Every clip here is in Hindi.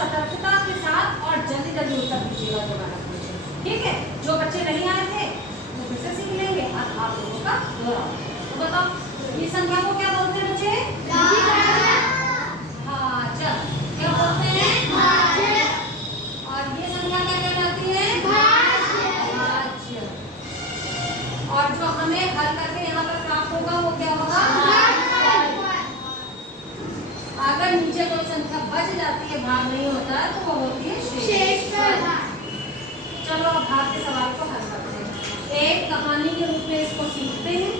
सतर्कता के साथ और जल्दी जल्दी उत्तर दीजिएगा दोबारा पूछे, ठीक है। जो बच्चे नहीं आए थे वो फिर से सीख लेंगे और आप लोगों का दोहराओ। तो बताओ ये संख्या को क्या बोलते हैं बच्चे? हाँ चल, क्या बोलते हैं? और ये संख्या क्या कहलाती है? भाज्य। और जो हमें हल करके यहाँ पर प्राप्त होगा वो क्या होगा? अगर नीचे कोई संख्या बच जाती है, भाग नहीं होता है, तो वो होती है शेष। चलो अब भाग के सवाल को हल करते हैं। एक कहानी के रूप में इसको सीखते हैं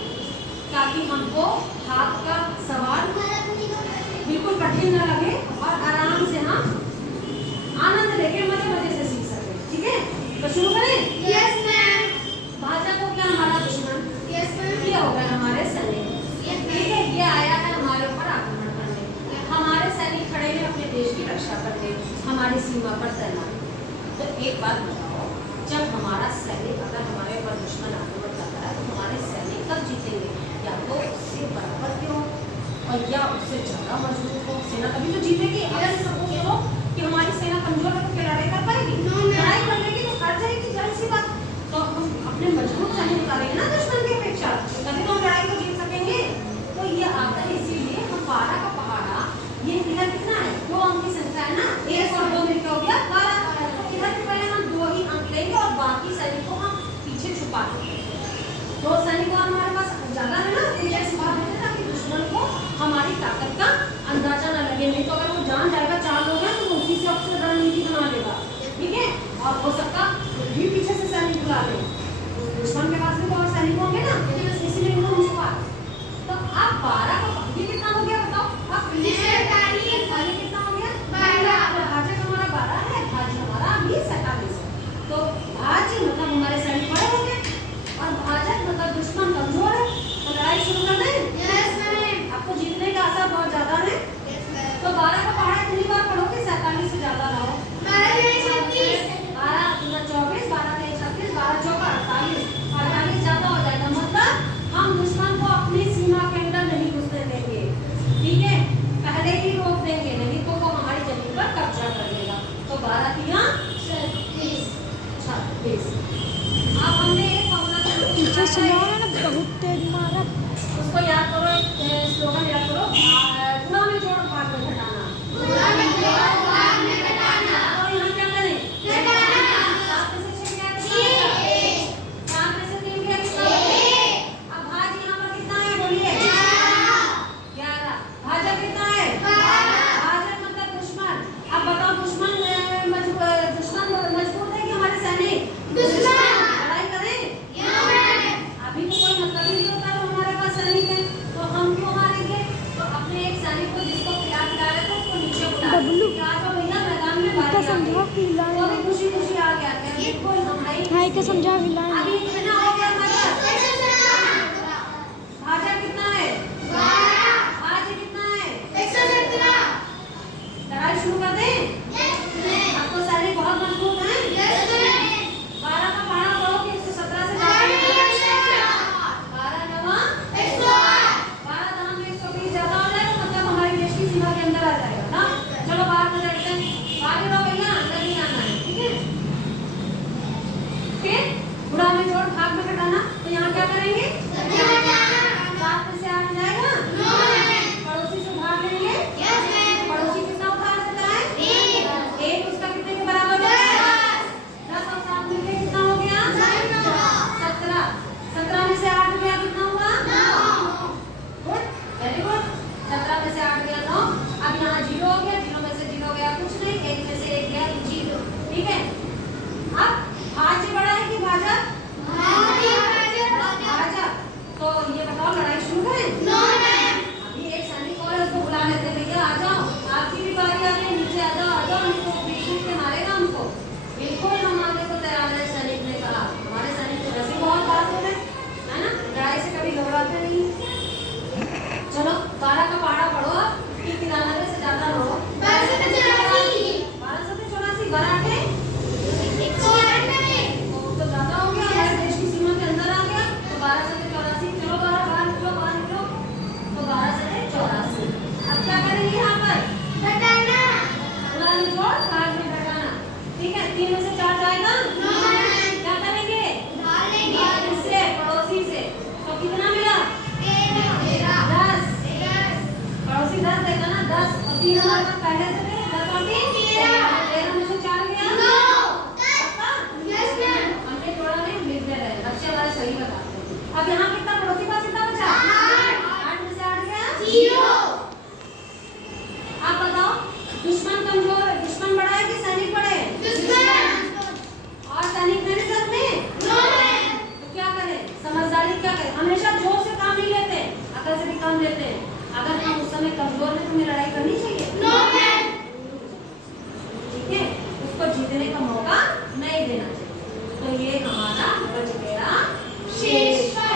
ताकि हमको भाग का सवाल बिल्कुल कठिन न लगे और आराम से हम आनंद लेके मजे मजे से सीख सके, ठीक है। तो शुरू करें? Yes ma'am. भाषा को क्या हमारा दुश्मन? Yes ma'am. ये हो गए हमारे सैनिक, ठीक है। ये आया है हमारे ऊपर आक्रमण करने। हमारे सैनिक खड़े हैं अपने देश की रक्षा करने, हमारी सीमा पर तैनात। तो एक बात बताओ, जब हमारा सैनिक अगर हमारे ऊपर दुश्मन आक्रमण करता है तो हमारे सैनिक कब जीतेंगे? या तो उससे बराबर के हो और या उससे ज्यादा मजबूत हो, सेना तभी तो जीतेगी। अगर सपोज करो कि हमारी सेना कमजोर है तो क्या लड़ाई कर पाएगी? लड़ाई कर लेगी तो हार जाएगी, जाहिर सी बात। तो हम अपने मजबूत सैनिक निकालेंगे ना दुश्मन की अपेक्षा, तभी तो हम लड़ाई को जीत सकेंगे। तो ये आता है इसीलिए हम 12 का पहाड़ा, ये इधर कितना है? 2 अंक की संख्या है ना, 1 और 2 मिलकर हो गया 12। तो इधर के पहले हम 2 ही अंक लेंगे और बाकी सैनिक को हम पीछे छुपा देंगे। 2 सैनिक हमारे पास ज्यादा है ना, इधर छुपा देते हैं ताकि दुश्मन को हमारी ताकत का अंदाजा न लगे। नहीं तो अगर वो जान जाएगा 4 लोग हैं तो उसी से अक्सर रणनीति बना लेगा, ठीक है। और हो सकता भी पीछे से सैनिक बुला ले, दुश्मन के पास भी बहुत सैनिक होंगे ना, इसलिए इनको हम छुपा। तो अब 12 का ये कितना हो गया बताओ? अब कितना हो गया? 12। भाज्य हमारा 12 है, भाज्य हमारा अभी 47 है। तो भाज्य मतलब हमारे सैनिक बड़े होंगे और भाजक मतलब दुश्मन कमजोर है। तो लड़ाई शुरू कर दें? Yes ma'am. आपको जीतने का आशा बहुत ज्यादा है। तो 12 का पहाड़ा कितनी बार पढ़ोगे? 47 से ज्यादा रहो। 12 36। 12 दूना 24, 12 के 36, 12 चौका 48, 48 ज्यादा हो जाएगा। मतलब हम दुश्मन को अपनी सीमा के अंदर नहीं घुसने देंगे, ठीक है। पहले ही रोक देंगे, नहीं तो वो हमारी जमीन पर कब्जा कर लेगा। तो 12 किया 36। अब हमने एक पीछे से बहुत तेज मारा। उसको याद करो, एक स्लोगन याद करो, गुणा में जोड़ भाग में घटाना। तो यहाँ क्या करें? 7 में से 6 क्या है? 4 में से 3 क्या है? अब भाज यहाँ पर कितना है बोलिए? 11। भाजक कितना है? भाजक मतलब दुश्मन। अब बताओ दुश्मन मजबूत है कि हमारे सैनिक? लड़ाई करें? अभी तो कोई मतलब ही नहीं होता तो हमारे पास सैनिक है, तो हम क्यों हारेंगे? तो अपने एक सैनिक को जिसको प्यार दिला रहे थे उसको नीचे बुला लो, क्या तो भैया मैदान में बारी आ गई, वो भी खुशी खुशी आ गया। बिल्कुल हम नहीं भाई को समझा अभी कितना हो गया हमारा? भाजक कितना है? भाज्य कितना है? 117। लड़ाई शुरू कर दें? आपको सैनिक बहुत मजबूत है। 12 का पहाड़ा पढ़ो कि 117 से ज्यादा 12 नवा 12 दाम में 120 ज्यादा हो जाएगा, मतलब हमारे देश की सीमा के अंदर आ जाएगा ना। चलो बाहर में चलते हैं, आगे रहो भैया, अंदर नहीं आना है, ठीक है। फिर गुणा में जोड़ भाग में घटाना। तो यहाँ क्या करेंगे? 7 में से 8 जाएगा, पड़ोसी से भाग लेंगे। पड़ोसी कितना उठा सकता है? 1 उसका कितने के बराबर है? 10 और 7 मिलके कितना हो गया? 17। 17 में से 8 गया, कितना हुआ? Good, very good. 17 में से 8 गया 9। अब यहाँ 0 अगर हम उस समय कमजोर हैं तो हमें लड़ाई करनी चाहिए। No ma'am. ठीक है, उसको जीतने का मौका नहीं देना चाहिए। तो ये हमारा बच गया शेषफल।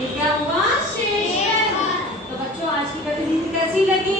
ये क्या हुआ? शेषफल। तो बच्चों आज की गतिविधि कैसी लगी?